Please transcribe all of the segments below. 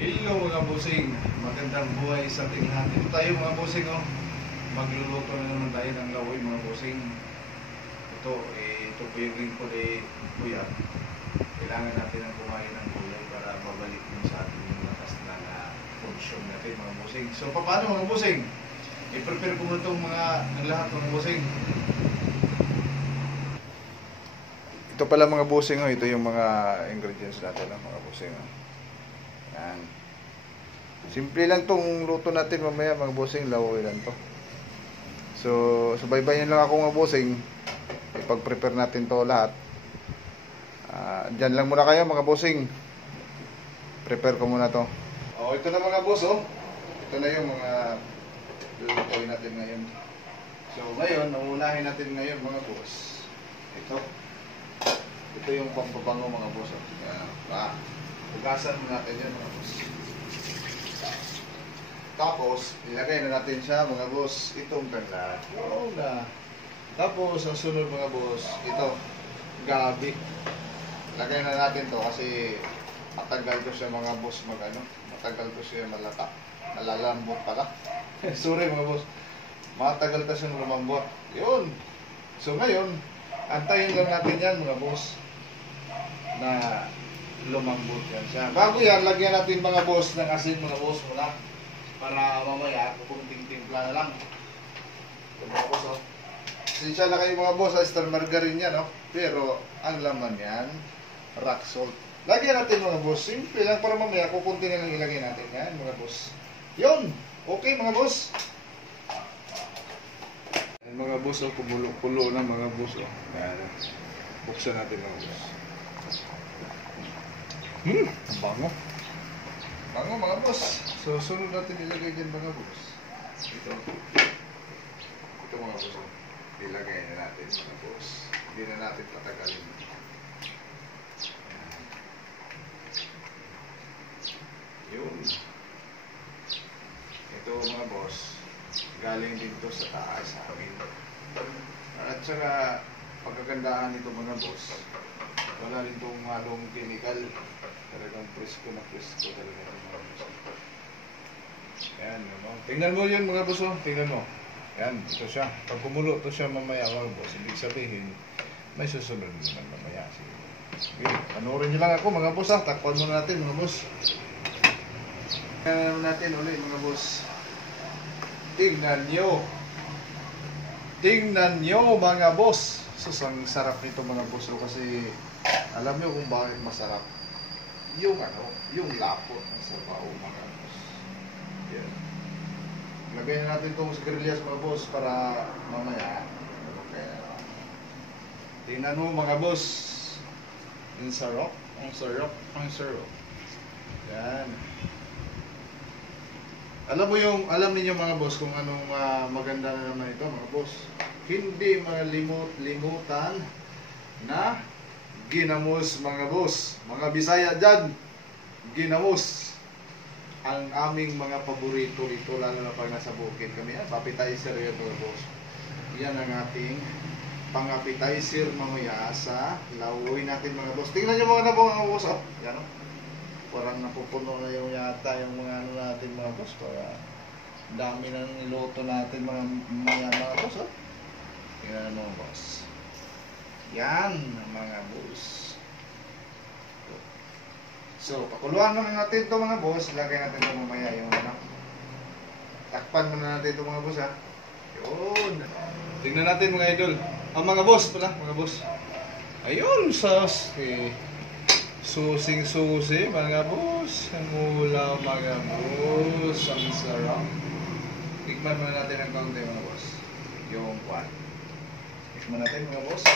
Hello mga bossing, magandang buhay sa ating lahat. Ito tayo mga bossing, oh. Magluluto na naman tayo ng lawoy mga bossing. Ito po yung lingkod kuya. Kailangan natin ang kumain ng gulay para mabalik mo sa ating yung lakas na function natin mga bossing. So paano mga bossing? I-prepare ko muna itong ang lahat mga bossing. Ito pala mga bossing, oh. Ito yung mga ingredients natin, mga bossing, oh. Yan. Simple lang tong luto natin mamaya mga bossing, lawoy lang to. So, subaybayan lang ako mga bossing. Ipag-prepare natin to lahat. Diyan lang muna kayo mga bossing. Prepare ko muna to. Oh, ito na mga boss, oh. Ito na yung mga lulutuin natin ngayon. So, ngayon, nauunahin natin ngayon mga boss. Ito yung pampabango mga boss, oh. Hugasan mo natin yan mga boss. Tapos, ilagay na natin siya mga boss. Itong tanglad. Oo na. Tapos, ang sunod mga boss, ito, gabi. Ilagay na natin to kasi matagal ko siya mga boss matagal ko siya malalambot pala. Sorry mga boss. Matagal ko siya lumambot. Yun. So ngayon, antayin lang natin yan mga boss na lumambot yan siya. Bago yan, lagyan natin mga boss ng asin mga boss muna para mamaya kukunting timpla na lang. So, mga boss, oh. Sinsya na kayo mga boss, extra margarine yan, oh. Pero ang laman yan, rock salt. Lagyan natin mga boss, simple lang para mamaya kukunti na lang ilagay natin yan mga boss. Yun, okay mga boss. Yan, mga boss, oh, kumulo na mga boss, oh. Yan. Buksan natin mga boss. Bango. Bango mga boss. So sunod natin ilagay dyan mga boss. Ito mga boss. Ilagay na natin mga boss. Hindi na natin patagalin. Yun. Ito mga boss. Galing dito sa taas sa amin. At saka pagkagandahan nito mga boss, wala rin itong halong chemical. Talagang presko talaga mga boss. Yan, no? Tingnan mo yun mga boss, oh. Tingnan mo. Yan, ito siya. Pag kumulo ito siya mamaya mga boss, ibig sabihin may susunod naman mamaya. Okay, panoorin nyo lang ako mga boss, ha. Takpan muna natin mga boss. Tingnan natin ulit mga boss. Tingnan nyo mga boss. Susang sarap nito mga boss, kasi alam nyo kung bakit masarap. Yung lapot ng sabaw mga boss. Yan. Lagay natin itong sigarilyas mga boss para mamaya. Okay. Tingnan mo mga boss. Ang sarap. Yan. Alam niyo mga boss kung anong maganda na naman ito mga boss. Hindi malimut-limutan na ginamos mga boss. Mga Bisaya dyan, ginamos. Ang aming mga paborito ito, lalo na pag nasa bukid kami. Appetizer yan mga boss. Yan ang ating pang-appetizer mamaya sa lawoy natin mga boss. Tingnan nyo mga boss. Oh, yan, oh. Parang napupuno na yung yata yung mga natin mga boss. Para dami na niluto natin mga boss. Oh. Tingnan mga boss. Yan mga boss. So, pakuluan muna natin ito mga boss. Ilagay natin ito mamaya yung takpan muna natin ito mga boss, ha. Yun. Tingnan natin mga idol. Mga boss pala, mga boss. Ayun, sauce. Okay. Susing-susi mga boss. Ang ulaw mga boss. Ang sarap. Tikman muna natin ang kaunti mga boss. Yung kwan. Tikman natin mga boss.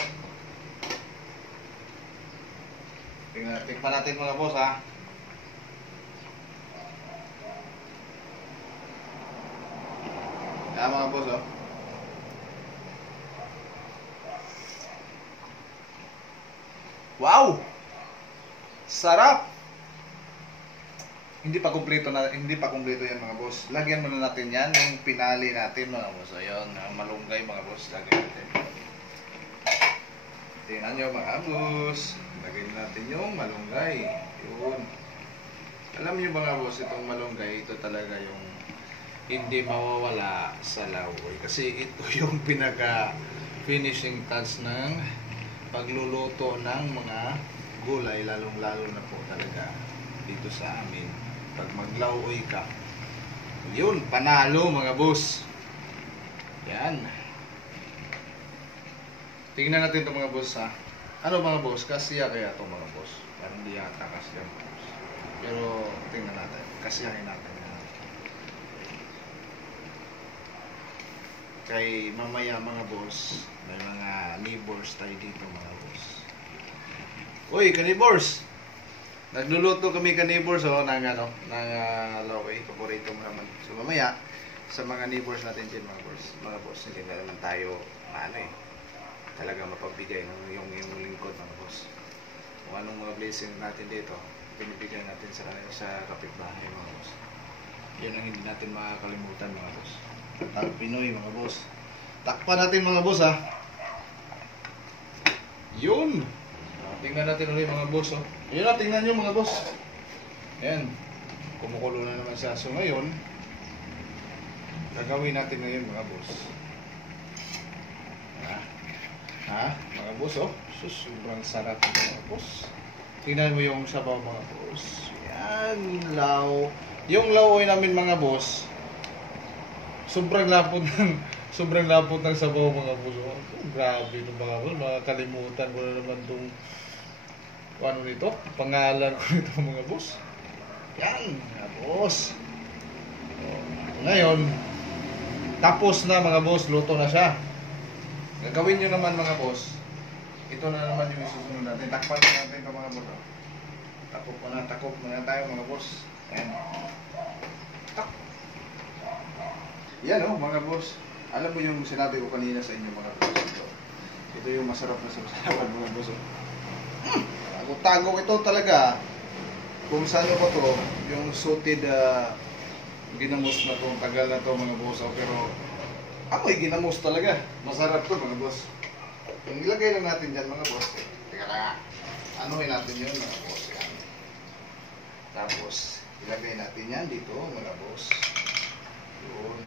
Tikman natin mga boss, ha. Yan mga boss, oh. Wow! Sarap! Hindi pa kumpleto yan mga boss. Lagyan muna natin yan, yung pinali natin mga boss. Ayun, ang malunggay mga boss. Lagyan natin. Tingnan nyo mga boss. Lagyan natin yung malunggay. Yun. Alam niyo mga boss, itong malunggay, ito talaga yung hindi mawawala sa lawoy. Kasi ito yung pinaka-finishing touch ng pagluluto ng mga gulay, lalong-lalo na po talaga dito sa amin. Pag maglawoy ka, yun, panalo mga boss. Yan. Tingnan natin ito mga boss ha. Ano mga boss? Kasiya kaya ito mga boss? Parang di yata kasiya mga boss. Pero tingnan natin. Kasiyahin natin. Kay mamaya mga boss, may mga neighbors tayo dito mga boss. Uy, ka-neighbors! Nagluluto kami ka-neighbors ng laway. Paborito mo naman. So mamaya, sa mga neighbors natin din mga boss, hindi na naman tayo talaga mapagbigay ng yung lingkod mga boss. Kung anong mga blessing natin dito, binibigay natin sa kapitbahay mga boss. Yun ang hindi natin makakalimutan mga boss. At Pinoy mga boss. Takpan natin mga boss ha. Yun. Tingnan natin ulit mga boss. Yun na, tingnan nyo mga boss. Ayan. Kumukulo na naman siya. So ngayon, gagawin natin ngayon mga boss. Mga boss sobrang sarap mga boss. Tingnan mo yung sabaw mga boss. Yan, yung lawoy namin mga boss, sobrang lapot ng sabaw mga boss. Grabe ito mga boss, makakalimutan ko na naman itong nito, pangalan ko nito mga boss. Yan mga boss. Ngayon, tapos na mga boss, luto na siya. Gagawin nyo naman mga boss. Ito na naman yung isusunod natin. Takpan na natin ito mga boss. Takop na tayo mga boss. Ayan. Yan mga boss. Alam mo yung sinabi ko kanina sa inyo mga boss. Ito yung masarap na sabawan mga boss. Tago ito talaga. Kung saan ko to, yung suited ginamos na to, tagal na to mga boss. Pero amoy ginamos talaga. Masarap to mga boss. Yung ilagay lang natin dyan mga boss. Teka lang. Anuhin natin yun mga boss. Yan. Tapos ilagay natin yan dito mga boss. Yun.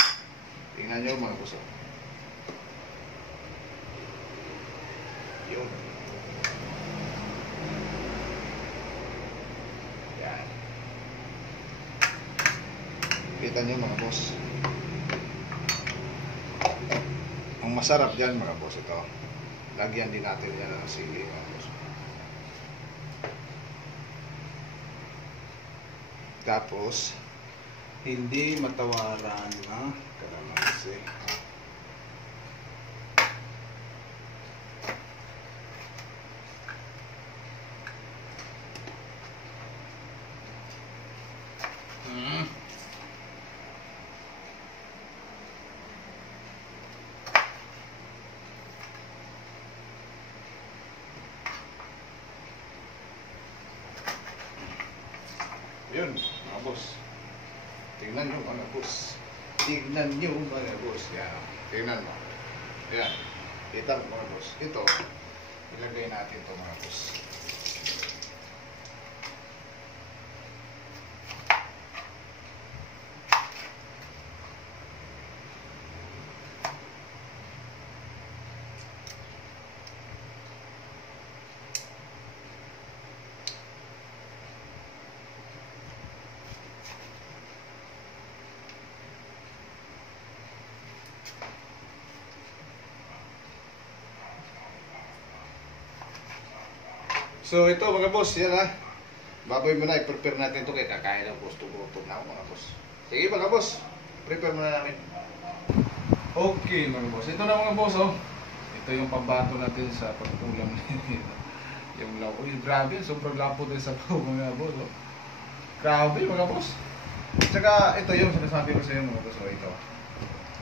Tingnan nyo mga boss. Yun. Yan. Kita nyo mga boss. Ang masarap dyan mga boss ito. Lagyan din natin yan ng sili mga boss. Tapos hindi matawaran na kalamansi. Yun, mga boss. Tingnan nyo mga boss. Tingnan nyo mga boss. Yan. Tingnan mo. Yan. Kita mo mga boss. Ito, ilagay natin ito mga boss. So ito mga boss, yan baboy mo na, i-prepare natin ito kaya kakain ng boss. Tugutom na ako mga boss. Sige mga boss, prepare muna namin. Okay mga boss, ito na mga boss Ito yung pambato natin sa pagkulang yung lawoy. Grabe, sobrang lapo din sa mga boss Grabe mga boss. Tsaka ito yung sinasabi ko sa iyo mga boss.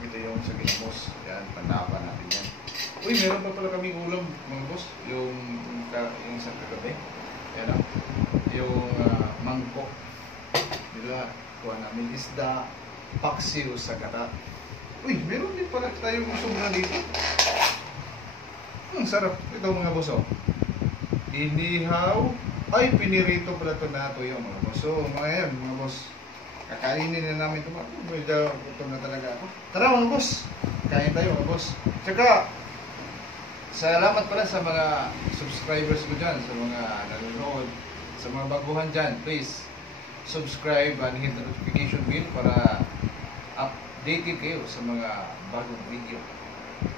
Ito yung sa ginamos. Yan, pandapan natin yan. Uy, meron pa pala kaming ulam mga boss. Yung sa kagabi. Yan yung mangkok. Nila, kuha namin isda, paksiw sa kata. Uy, meron din pala tayong sobra dito. Sarap. Ito mga boss Inihaw Ay, pinirito pala ito na tuyo mga boss. So, mga yan, mga boss. Kakainin na namin ito mga boss. Medyo gutom na talaga ako. Tara mga boss. Kain tayo mga boss. Tsaka, salamat pala sa mga subscribers ko dyan, sa mga nanonood, sa mga baguhan dyan. Please, subscribe and hit the notification bell para updated kayo sa mga bagong video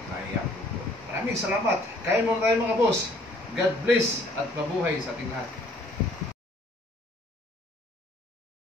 na i-upload ko. Maraming salamat. Kain muna tayo mga boss. God bless at mabuhay sa ating lahat.